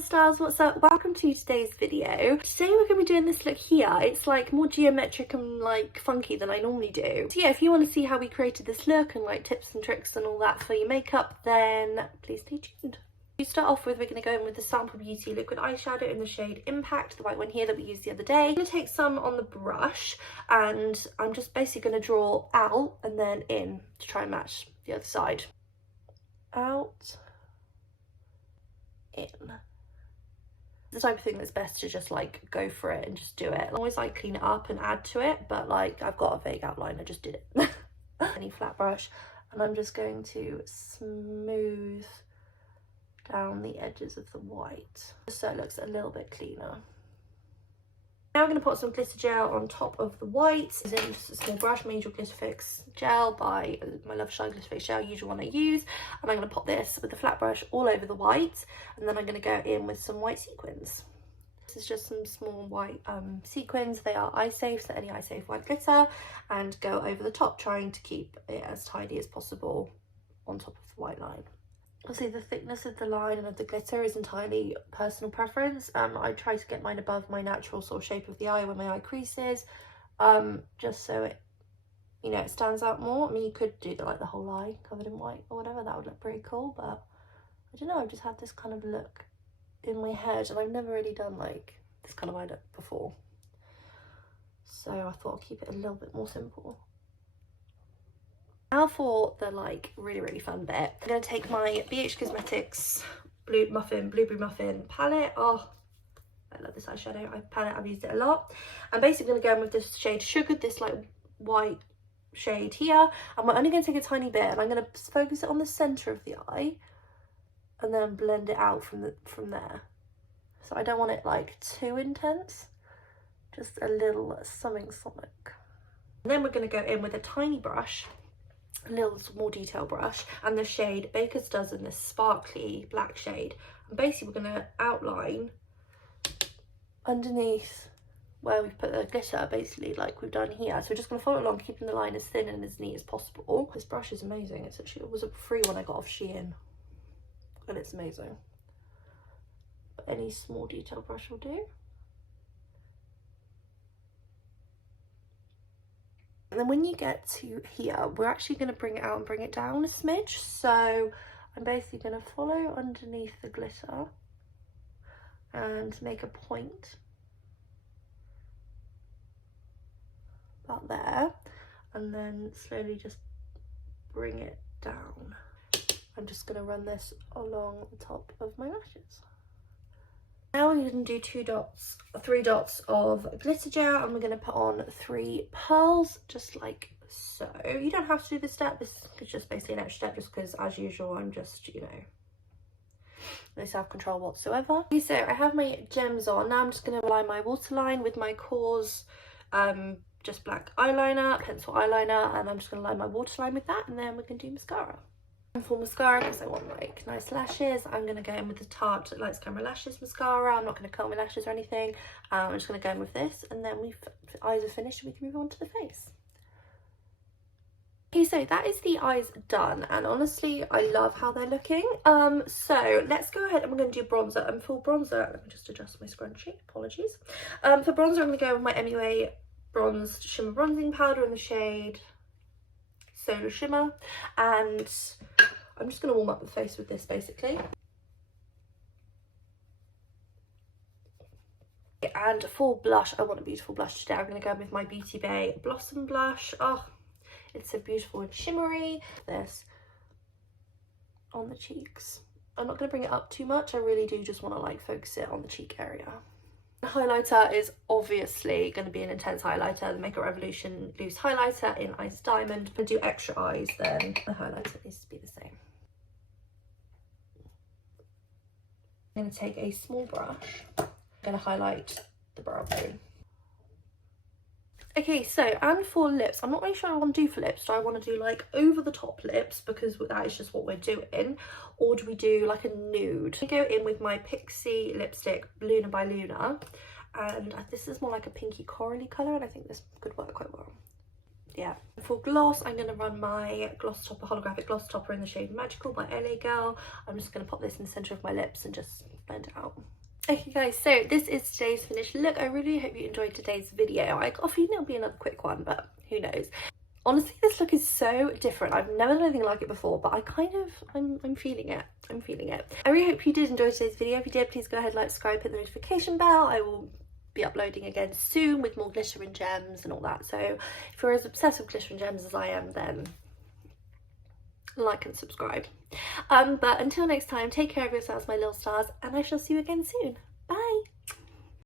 stars, what's up? Welcome to today's video. Today we're going to be doing this look here. It's like more geometric and like funky than I normally do. So yeah, if you want to see how we created this look and like tips and tricks and all that for your makeup, then please stay tuned. To start off with, we're going to go in with the Sample Beauty liquid eyeshadow in the shade Impact, the white one here that we used the other day. I'm going to take some on the brush and I'm just basically going to draw out and then in to try and match the other side. Out, in. The type of thing that's best to just like go for it and just do it. I always like clean it up and add to it, but like I've got a vague outline, I just did it. Any flat brush, and I'm just going to smooth down the edges of the white just so it looks a little bit cleaner. Now I'm going to put some glitter gel on top of the white. This is just a small brush, my usual Glitter Fix gel by my Love Shine Glitter Fix gel, usual one I use. And I'm going to pop this with a flat brush all over the white, and then I'm going to go in with some white sequins. This is just some small white sequins. They are eye safe, so any eye safe white glitter, and go over the top, trying to keep it as tidy as possible on top of the white line. Obviously the thickness of the line and of the glitter is entirely personal preference. I try to get mine above my natural sort of shape of the eye where my eye crease is, just so it, you know, it stands out more. I mean, you could do like the whole eye covered in white or whatever, that would look pretty cool, but I don't know, I've just had this kind of look in my head and I've never really done like this kind of eye look before, so I thought I'd keep it a little bit more simple. Now for the like really fun bit, I'm going to take my BH Cosmetics Blueberry Muffin palette. Oh, I love this eyeshadow palette, I've used it a lot. I'm basically going to go in with this shade Sugar, this like white shade here, and we're only going to take a tiny bit and I'm going to focus it on the centre of the eye and then blend it out from there. So I don't want it like too intense, just a little something. And then we're going to go in with a tiny brush, a little more detail brush, and the shade Baker's Dozen, this sparkly black shade, and basically we're going to outline underneath where we've put the glitter, basically like we've done here. So we're just going to follow along, keeping the line as thin and as neat as possible. This brush is amazing. It was a free one I got off Shein and it's amazing, but any small detail brush will do. And then when you get to here, we're actually going to bring it out and bring it down a smidge. So I'm basically going to follow underneath the glitter and make a point about there, and then slowly just bring it down. I'm just going to run this along the top of my lashes. Now we're going to do 3 dots of glitter gel, and we're going to put on 3 pearls, just like so. You don't have to do this step, this is just basically an extra step, just because as usual I'm just, you know, no self-control whatsoever. Okay, so I have my gems on. Now I'm just going to align my waterline with my Korres just black eyeliner, pencil eyeliner, and I'm just going to line my waterline with that, and then we can do mascara. And for mascara, because I want like nice lashes, I'm going to go in with the Tarte Lights Camera Lashes mascara. I'm not going to curl my lashes or anything. I'm just going to go in with this, and then eyes are finished and we can move on to the face. Okay, so that is the eyes done, and honestly I love how they're looking. So let's go ahead and we're going to do bronzer. And for bronzer, let me just adjust my scrunchie, apologies. For bronzer, I'm going to go with my MUA Shimmer bronzing powder in the shade Solar Shimmer, and I'm just going to warm up the face with this basically. And for blush, I want a beautiful blush today. I'm going to go with my Bay Blossom blush. Oh, it's so beautiful and shimmery. This on the cheeks. I'm not going to bring it up too much. I really do just want to like focus it on the cheek area. The highlighter is obviously going to be an intense highlighter, the Makeup Revolution loose highlighter in Ice Diamond. If I do extra eyes, then the highlighter needs to be the same. I'm going to take a small brush. I'm going to highlight the brow bone. Okay, so and for lips, I'm not really sure what I want to do for lips. Do I want to do like over the top lips, because that is just what we're doing, or do we do like a nude? I go in with my Pixie lipstick Luna by Luna, and this is more like a pinky corally colour, and I think this could work quite well. Yeah. For gloss, I'm going to run my gloss topper, holographic gloss topper in the shade Magical by LA Girl. I'm just going to pop this in the centre of my lips and just blend it out. Okay guys, so this is today's finished look. I really hope you enjoyed today's video. I got a feeling it'll be another quick one, but who knows. Honestly, this look is so different. I've never done anything like it before, but I'm feeling it. I'm feeling it. I really hope you did enjoy today's video. If you did, please go ahead, like, subscribe, hit the notification bell. I will be uploading again soon with more glitter and gems and all that. So if you're as obsessed with glitter and gems as I am, then like and subscribe. But until next time, take care of yourselves, my little stars, and I shall see you again soon. Bye.